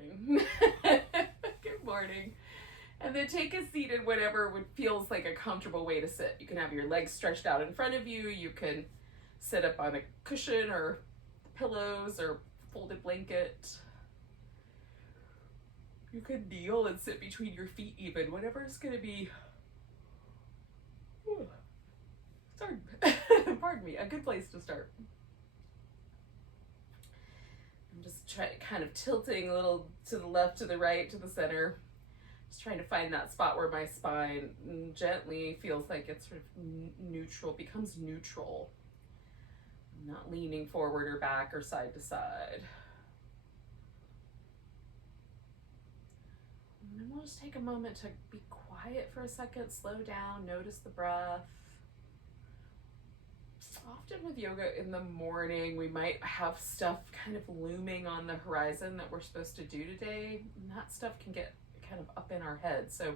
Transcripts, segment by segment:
morning. Good morning. And then take a seat in whatever feels like a comfortable way to sit. You can have your legs stretched out in front of you. You can sit up on a cushion or pillows or folded blanket. You could kneel and sit between your feet even, whatever is going to be, sorry, pardon me, a good place to start. I'm just kind of tilting a little to the left, to the right, to the center. Just trying to find that spot where my spine gently feels like it's sort of neutral, becomes neutral. I'm not leaning forward or back or side to side. And then we'll just take a moment to be quiet for a second, slow down, notice the breath. Often with yoga in the morning, we might have stuff kind of looming on the horizon that we're supposed to do today, and that stuff can get kind of up in our head. So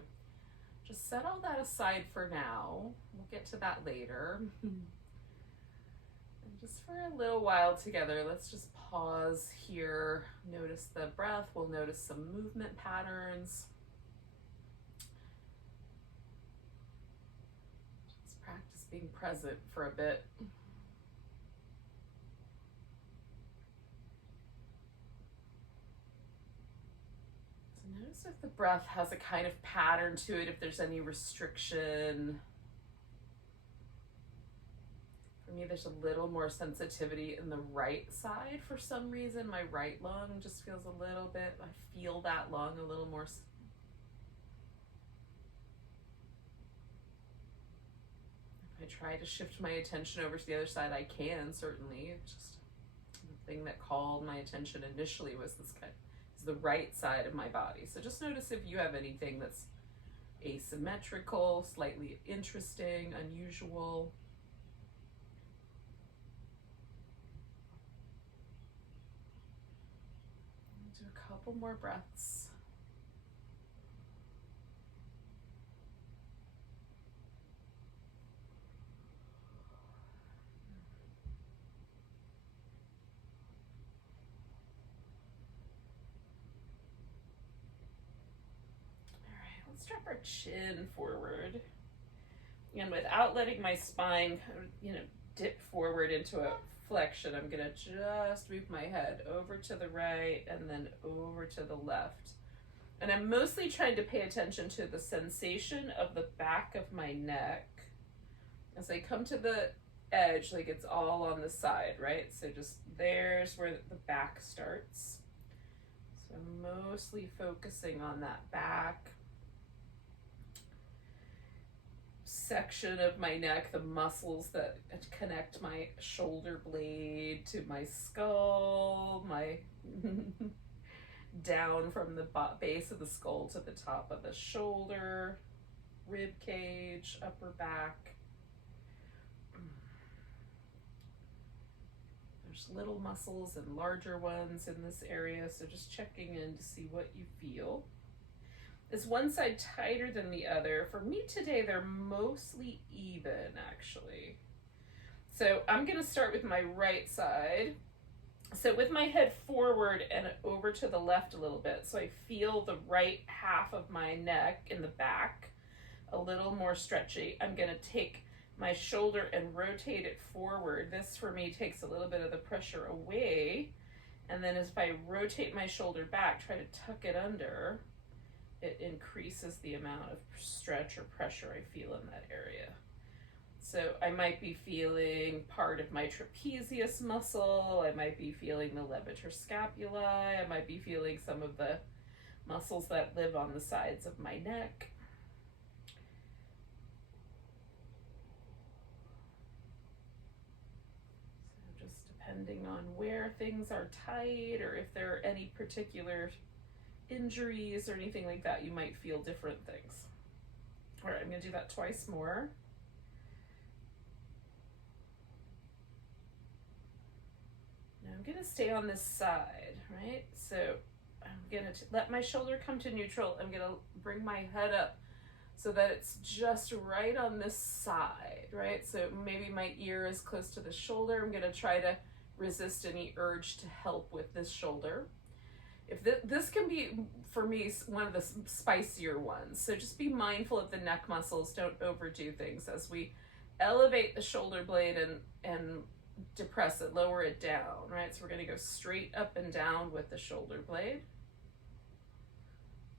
just set all that aside for now. We'll get to that later. And just for a little while together, let's just pause here, notice the breath. We'll notice some movement patterns. Just practice being present for a bit. So notice if the breath has a kind of pattern to it, if there's any restriction. For me, there's a little more sensitivity in the right side for some reason. My right lung just feels a little bit, I feel that lung a little more. If I try to shift my attention over to the other side, I can, certainly. It's just the thing that called my attention initially was this kind is the right side of my body. So just notice if you have anything that's asymmetrical, slightly interesting, unusual. Do a couple more breaths. All right, let's drop our chin forward. And without letting my spine, dip forward into a flexion, I'm gonna just move my head over to the right and then over to the left. And I'm mostly trying to pay attention to the sensation of the back of my neck as I come to the edge, like it's all on the side, right? So just there's where the back starts. So I'm mostly focusing on that back section of my neck, the muscles that connect my shoulder blade to my skull, my down from the base of the skull to the top of the shoulder, rib cage, upper back. There's little muscles and larger ones in this area, so just checking in to see what you feel. Is one side tighter than the other? For me today, they're mostly even, actually. So I'm going to start with my right side. So with my head forward and over to the left a little bit, so I feel the right half of my neck in the back a little more stretchy. I'm going to take my shoulder and rotate it forward. This for me takes a little bit of the pressure away. And then as I rotate my shoulder back, try to tuck it under, it increases the amount of stretch or pressure I feel in that area. So I might be feeling part of my trapezius muscle, I might be feeling the levator scapulae, I might be feeling some of the muscles that live on the sides of my neck. So just depending on where things are tight or if there are any particular injuries or anything like that, you might feel different things. All right, I'm going to do that twice more. Now I'm going to stay on this side, right? So I'm going to let my shoulder come to neutral. I'm going to bring my head up so that it's just right on this side, right? So maybe my ear is close to the shoulder. I'm going to try to resist any urge to help with this shoulder. If this can be, for me, one of the spicier ones. So just be mindful of the neck muscles. Don't overdo things as we elevate the shoulder blade and depress it, lower it down, right? So we're going to go straight up and down with the shoulder blade.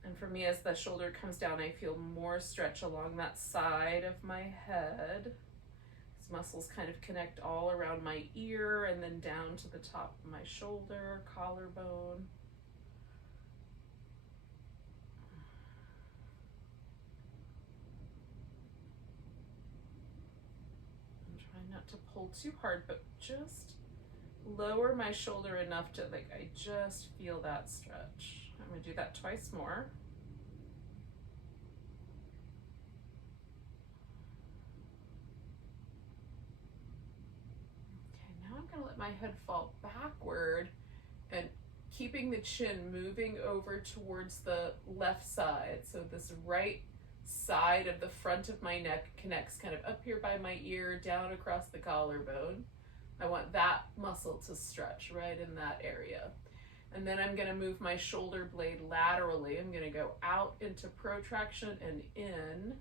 And for me, as the shoulder comes down, I feel more stretch along that side of my head. These muscles kind of connect all around my ear and then down to the top of my shoulder, collarbone. I'm trying not to pull too hard, but just lower my shoulder enough to, like, I just feel that stretch. I'm going to do that twice more. Okay, now I'm going to let my head fall backward and keeping the chin moving over towards the left side. So this right side of the front of my neck connects kind of up here by my ear, down across the collarbone. I want that muscle to stretch right in that area. And then I'm going to move my shoulder blade laterally. I'm going to go out into protraction and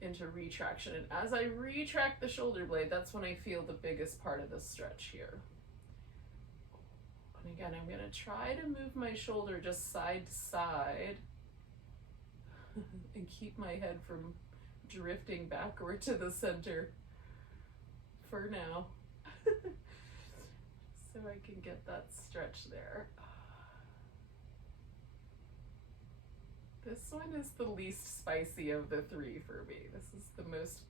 into retraction. And as I retract the shoulder blade, that's when I feel the biggest part of the stretch here. And again, I'm going to try to move my shoulder just side to side and keep my head from drifting backward to the center for now. So I can get that stretch there. This one is the least spicy of the three for me. This is the most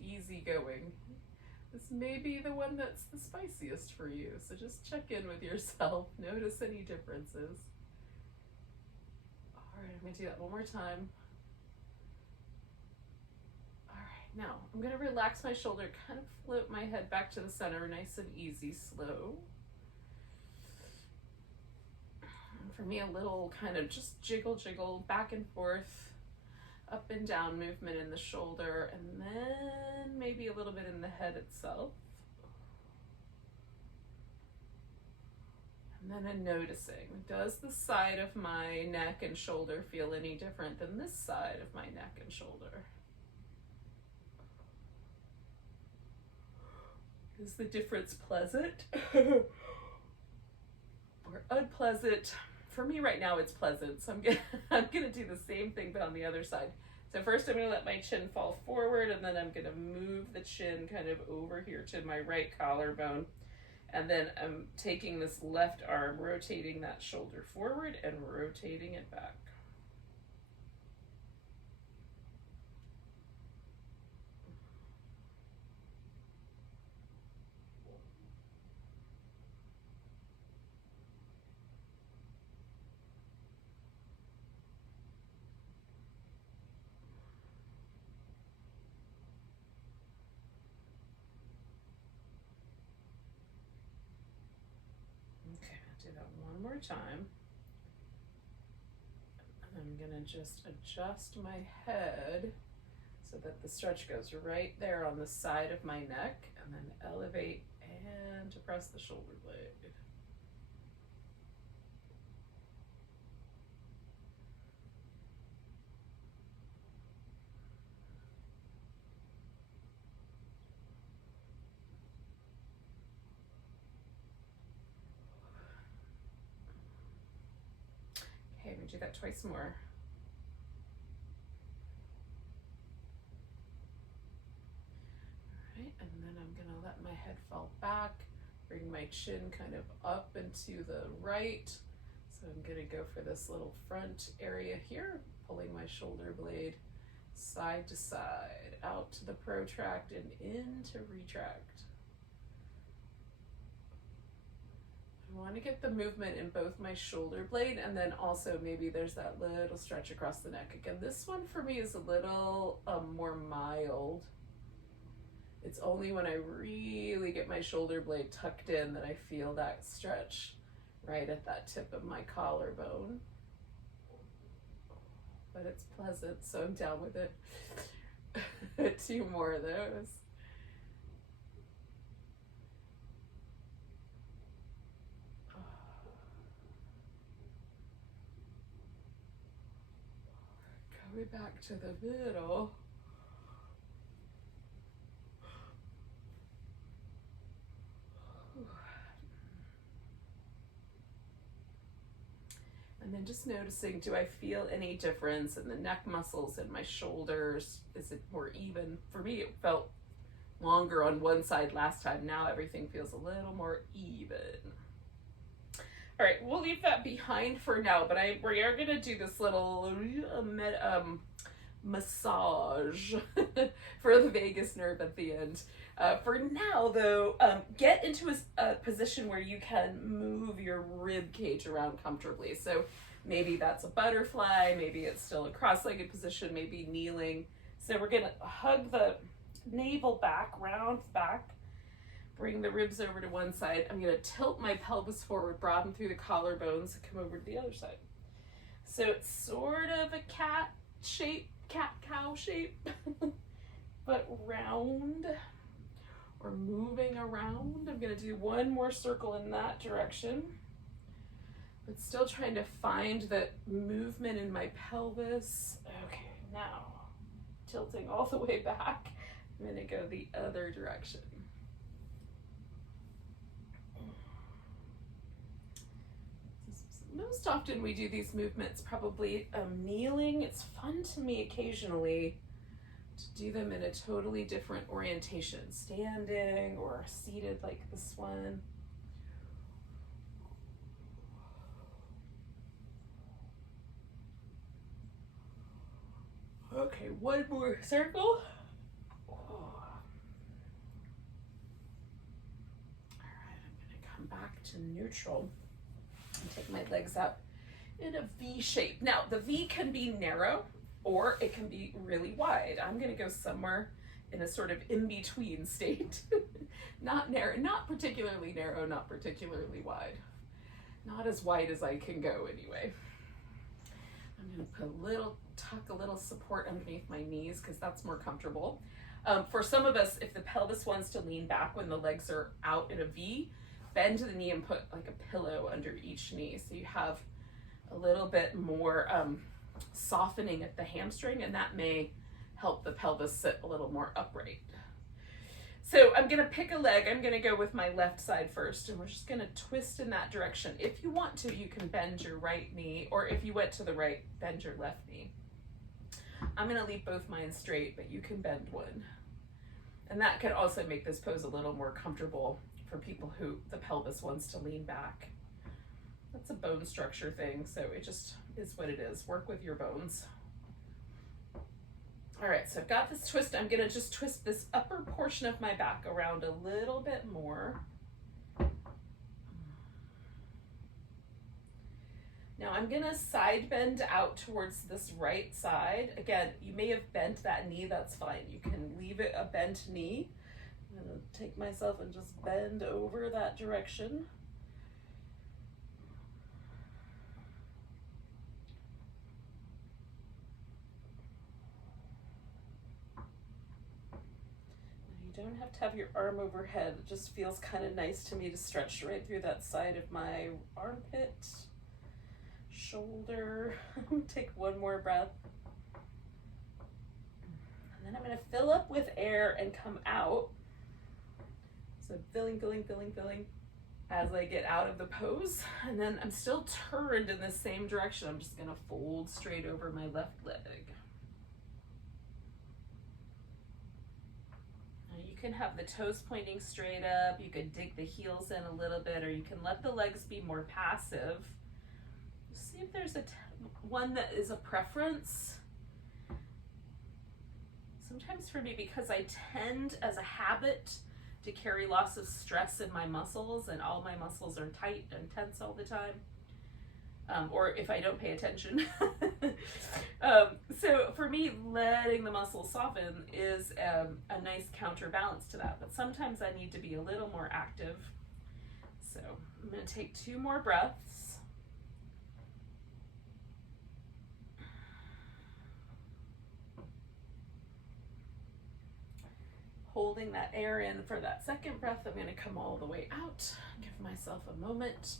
easygoing. This may be the one that's the spiciest for you. So just check in with yourself. Notice any differences. All right, I'm going to do that one more time. All right, now I'm going to relax my shoulder, kind of float my head back to the center, nice and easy, slow. For me, a little kind of just jiggle back and forth, up and down movement in the shoulder, and then maybe a little bit in the head itself. And then I'm noticing, does the side of my neck and shoulder feel any different than this side of my neck and shoulder? Is the difference pleasant or unpleasant? For me right now, it's pleasant, so I'm gonna do the same thing, but on the other side. So first I'm gonna let my chin fall forward, and then I'm gonna move the chin kind of over here to my right collarbone. And then I'm taking this left arm, rotating that shoulder forward and rotating it back. Okay, I'll do that one more time. I'm gonna just adjust my head so that the stretch goes right there on the side of my neck, and then elevate and depress the shoulder blade. Okay, I'm gonna do that twice more. All right, and then I'm gonna let my head fall back, bring my chin kind of up and to the right. So I'm gonna go for this little front area here, pulling my shoulder blade side to side, out to the protract and into retract. I want to get the movement in both my shoulder blade, and then also maybe there's that little stretch across the neck. Again, this one for me is a little more mild. It's only when I really get my shoulder blade tucked in that I feel that stretch right at that tip of my collarbone. But it's pleasant, so I'm down with it. 2 more of those. way back to the middle. And then just noticing, do I feel any difference in the neck muscles and my shoulders? Is it more even? For me, it felt longer on one side last time. Now everything feels a little more even. All right, we'll leave that behind for now, but we are gonna do this little massage for the vagus nerve at the end. For now, though, get into a position where you can move your rib cage around comfortably. So maybe that's a butterfly, maybe it's still a cross-legged position, maybe kneeling. So we're gonna hug the navel back, round back, bring the ribs over to one side. I'm gonna tilt my pelvis forward, broaden through the collarbones, and come over to the other side. So it's sort of a cat cow shape, but round or moving around. I'm gonna do one more circle in that direction, but still trying to find the movement in my pelvis. Okay, now tilting all the way back. I'm gonna go the other direction. Most often we do these movements probably kneeling. It's fun to me occasionally to do them in a totally different orientation, standing or seated like this one. Okay, one more circle. All right, I'm gonna come back to neutral. Take my legs up in a V shape. Now, the V can be narrow or it can be really wide. I'm gonna go somewhere in a sort of in-between state. Not narrow, not particularly narrow, not particularly wide. Not as wide as I can go anyway. I'm gonna tuck a little support underneath my knees because that's more comfortable. For some of us, if the pelvis wants to lean back when the legs are out in a V, bend to the knee and put like a pillow under each knee. So you have a little bit more softening at the hamstring, and that may help the pelvis sit a little more upright. So I'm gonna pick a leg. I'm gonna go with my left side first, and we're just gonna twist in that direction. If you want to, you can bend your right knee, or if you went to the right, bend your left knee. I'm gonna leave both mine straight, but you can bend one. And that can also make this pose a little more comfortable for people who the pelvis wants to lean back. That's a bone structure thing, so it just is what it is. Work with your bones. All right, so I've got this twist. I'm gonna just twist this upper portion of my back around a little bit more. Now I'm gonna side bend out towards this right side. Again, you may have bent that knee, that's fine. You can leave it a bent knee. I'm gonna take myself and just bend over that direction. You don't have to have your arm overhead. It just feels kind of nice to me to stretch right through that side of my armpit, shoulder. Take one more breath. And then I'm gonna fill up with air and come out. So filling as I get out of the pose. And then I'm still turned in the same direction. I'm just gonna fold straight over my left leg. Now you can have the toes pointing straight up. You could dig the heels in a little bit, or you can let the legs be more passive. See if there's one that is a preference. Sometimes for me, because I tend as a habit to carry lots of stress in my muscles, and all my muscles are tight and tense all the time, or if I don't pay attention. So for me, letting the muscles soften is a nice counterbalance to that, but sometimes I need to be a little more active. So I'm going to take 2 more breaths. Holding that air in for that second breath, I'm going to come all the way out. Give myself a moment.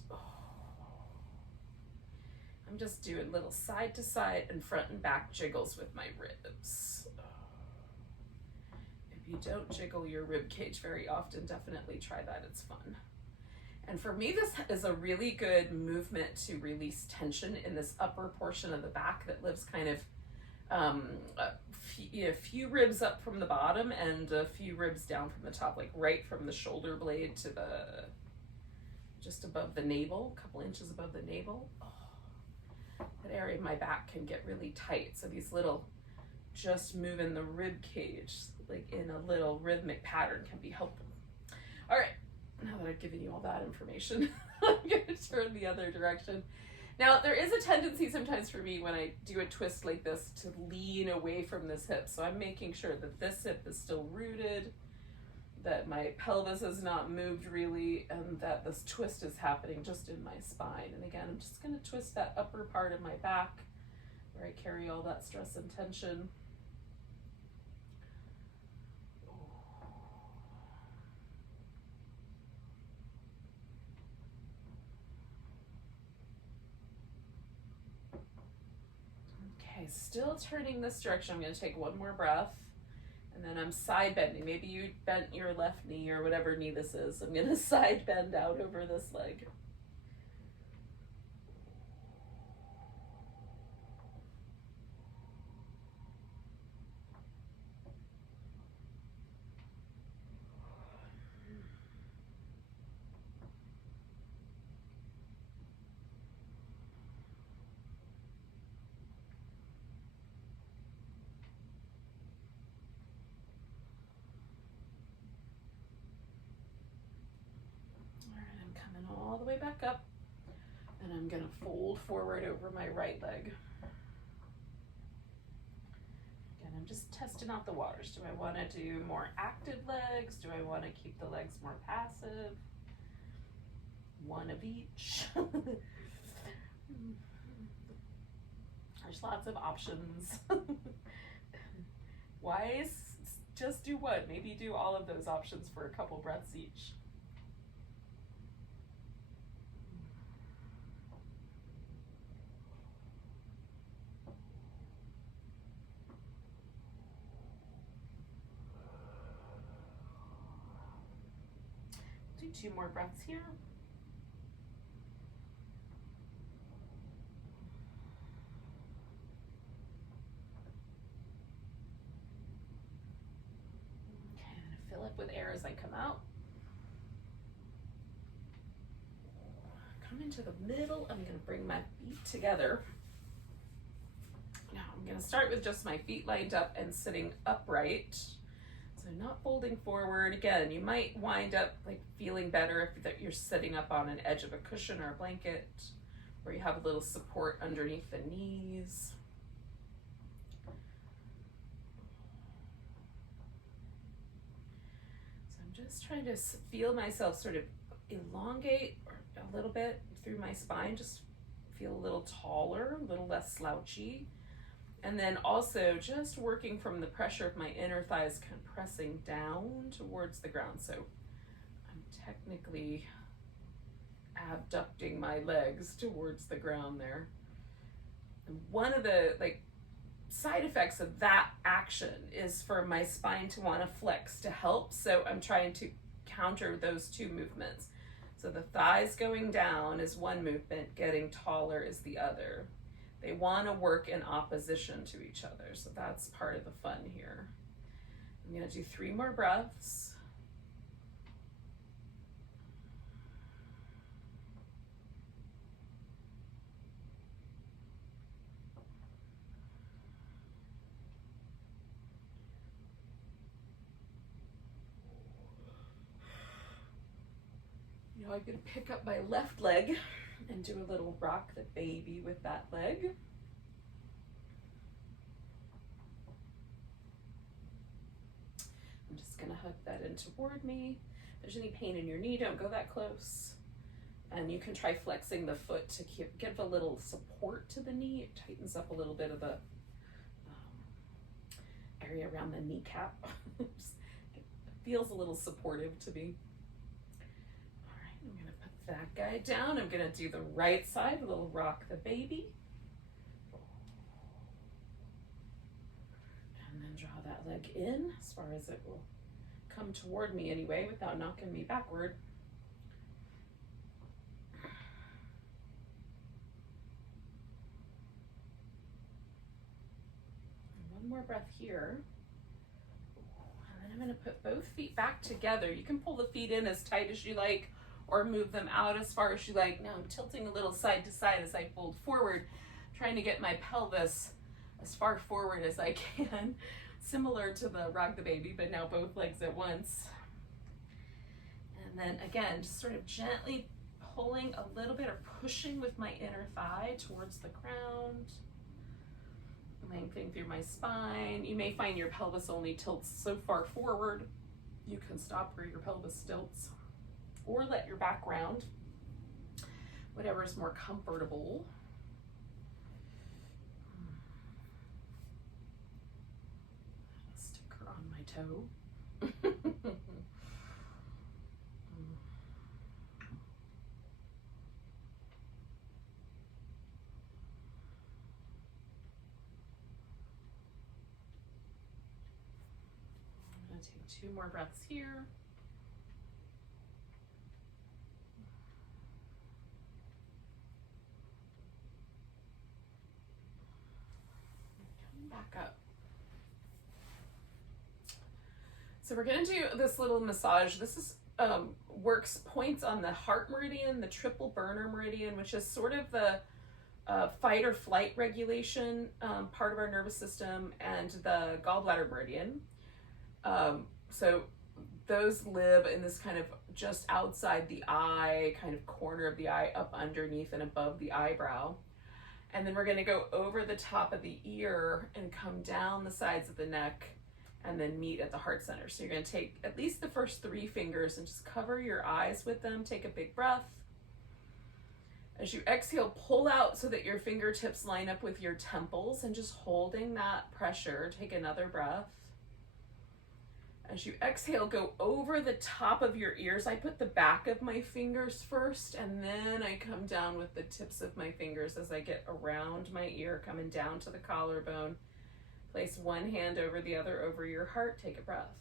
I'm just doing little side to side and front and back jiggles with my ribs. If you don't jiggle your rib cage very often, definitely try that. It's fun. And for me, this is a really good movement to release tension in this upper portion of the back that lives kind of a few ribs up from the bottom and a few ribs down from the top, like right from the shoulder blade to the just above the navel, a couple inches above the navel. Oh, that area of my back can get really tight. So these little, just moving the rib cage like in a little rhythmic pattern can be helpful. All right, now that I've given you all that information, I'm going to turn the other direction. Now, there is a tendency sometimes for me when I do a twist like this to lean away from this hip. So I'm making sure that this hip is still rooted, that my pelvis is not moved really, and that this twist is happening just in my spine. And again, I'm just going to twist that upper part of my back where I carry all that stress and tension. Okay, still turning this direction. I'm going to take one more breath, and then I'm side bending. Maybe you bent your left knee or whatever knee this is. I'm going to side bend out over this leg. All the way back up, and I'm going to fold forward over my right leg. Again, I'm just testing out the waters. Do I want to do more active legs? Do I want to keep the legs more passive? One of each. There's lots of options. Why just do one? Maybe do all of those options for a couple breaths each. Do 2 more breaths here. Okay, I'm going to fill up with air as I come out. Come into the middle. I'm going to bring my feet together. Now I'm going to start with just my feet lined up and sitting upright. So not folding forward. Again, you might wind up like feeling better if that you're sitting up on an edge of a cushion or a blanket, where you have a little support underneath the knees. So I'm just trying to feel myself sort of elongate a little bit through my spine, just feel a little taller, a little less slouchy. And then also just working from the pressure of my inner thighs compressing down towards the ground. So I'm technically abducting my legs towards the ground there. And one of the side effects of that action is for my spine to want to flex to help. So I'm trying to counter those 2 movements. So the thighs going down is one movement, getting taller is the other. They want to work in opposition to each other. So that's part of the fun here. I'm going to do 3 more breaths. Now I'm going to pick up my left leg and do a little rock the baby with that leg. I'm just going to hug that in toward me. If there's any pain in your knee, don't go that close. And you can try flexing the foot to give a little support to the knee. It tightens up a little bit of the area around the kneecap. It feels a little supportive to me. All right, I'm going to put that guy down. I'm going to do the right side, a little rock the baby. that leg in as far as it will come toward me anyway without knocking me backward. And one more breath here. And then I'm going to put both feet back together. You can pull the feet in as tight as you like or move them out as far as you like. Now I'm tilting a little side to side as I fold forward, trying to get my pelvis as far forward as I can, similar to the rock the baby, but now both legs at once. And then again, just sort of gently pulling a little bit or pushing with my inner thigh towards the ground, lengthening through my spine. You may find your pelvis only tilts so far forward. You can stop where your pelvis tilts or let your back round, whatever is more comfortable. Sticker on my toe. I'm going to take 2 more breaths here. Back up. So we're going to do this little massage. This is works points on the heart meridian, the triple burner meridian, which is sort of the fight or flight regulation part of our nervous system, and the gallbladder meridian. So those live in this kind of just outside the eye, kind of corner of the eye, up underneath and above the eyebrow. And then we're going to go over the top of the ear and come down the sides of the neck and then meet at the heart center. So you're going to take at least the first 3 fingers and just cover your eyes with them. Take a big breath. As you exhale, pull out so that your fingertips line up with your temples, and just holding that pressure, take another breath. As you exhale, go over the top of your ears. I put the back of my fingers first, and then I come down with the tips of my fingers as I get around my ear, coming down to the collarbone. Place one hand over the other over your heart. Take a breath.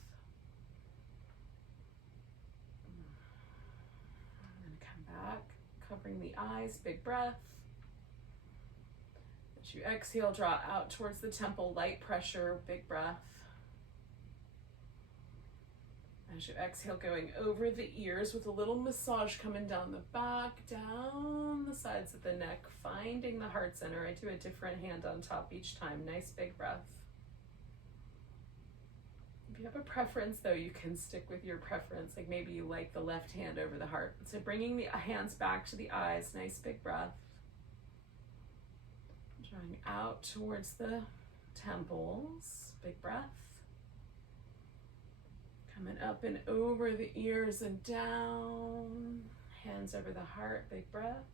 And then come back, covering the eyes, big breath. As you exhale, draw out towards the temple, light pressure, big breath. As you exhale, going over the ears with a little massage coming down the back, down the sides of the neck, finding the heart center. I do a different hand on top each time. Nice big breath. If you have a preference, though, you can stick with your preference. Like maybe you like the left hand over the heart. So bringing the hands back to the eyes, nice big breath. Drawing out towards the temples, big breath. Coming up and over the ears and down, hands over the heart, big breath.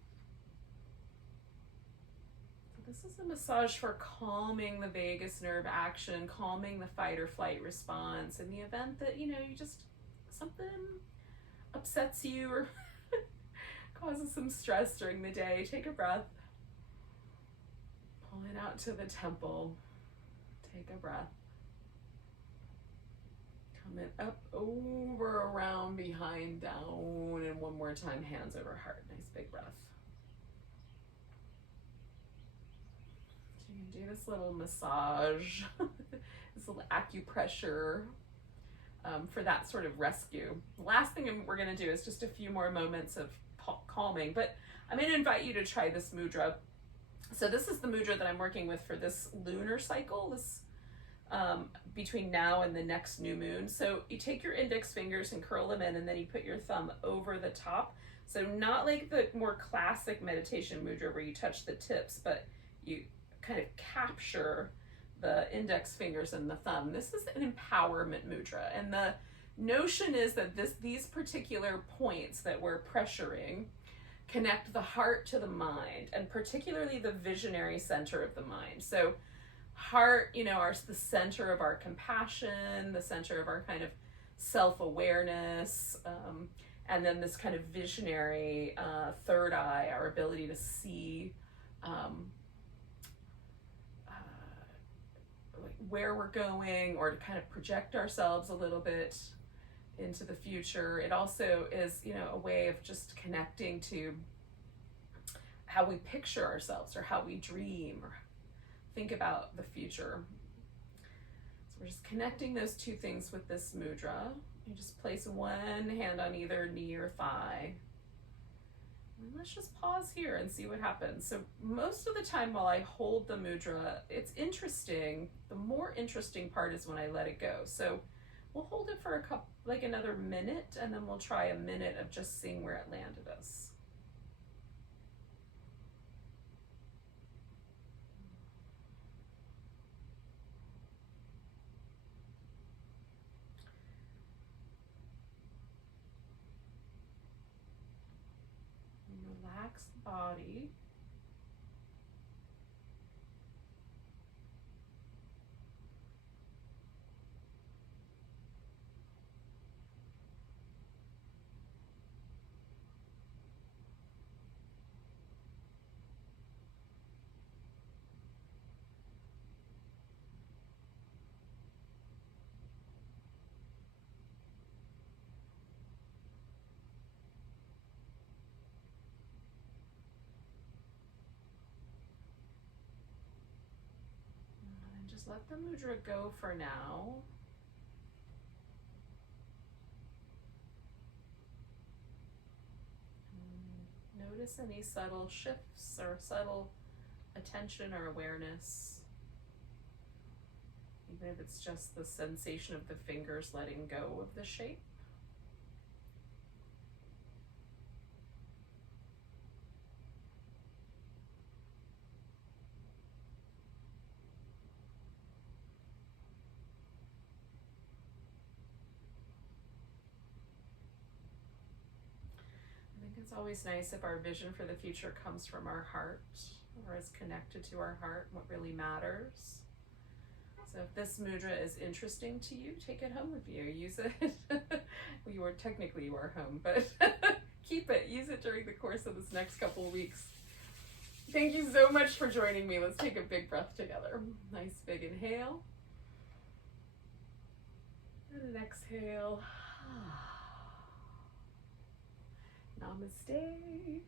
So this is a massage for calming the vagus nerve action, calming the fight or flight response in the event that, you just, something upsets you or causes some stress during the day. Take a breath. Pull it out to the temple. Take a breath. Coming up, over, around, behind, down, and one more time, hands over heart. Nice big breath. So you can do this little massage, this little acupressure for that sort of rescue. The last thing we're going to do is just a few more moments of calming, but I'm going to invite you to try this mudra. So this is the mudra that I'm working with for this lunar cycle, this between now and the next new moon. So you take your index fingers and curl them in, and then you put your thumb over the top. So not like the more classic meditation mudra where you touch the tips, but you kind of capture the index fingers and the thumb. This is an empowerment mudra, and the notion is that these particular points that we're pressuring connect the heart to the mind, and particularly the visionary center of the mind. So heart, are the center of our compassion, the center of our kind of self-awareness, and then this kind of visionary third eye, our ability to see where we're going or to kind of project ourselves a little bit into the future. It also is, a way of just connecting to how we picture ourselves or how we dream or think about the future. So we're just connecting those two things with this mudra. You just place one hand on either knee or thigh. And let's just pause here and see what happens. So most of the time while I hold the mudra, it's interesting. The more interesting part is when I let it go. So we'll hold it for another minute, and then we'll try a minute of just seeing where it landed us. Relax the body. And just let the mudra go for now. Notice any subtle shifts or subtle attention or awareness, even if it's just the sensation of the fingers letting go of the shape. It's always nice if our vision for the future comes from our heart or is connected to our heart, what really matters. So if this mudra is interesting to you, take it home with you. Use it. You are home, but keep it. Use it during the course of this next couple of weeks. Thank you so much for joining me. Let's take a big breath together. Nice big inhale. And an exhale. Namaste.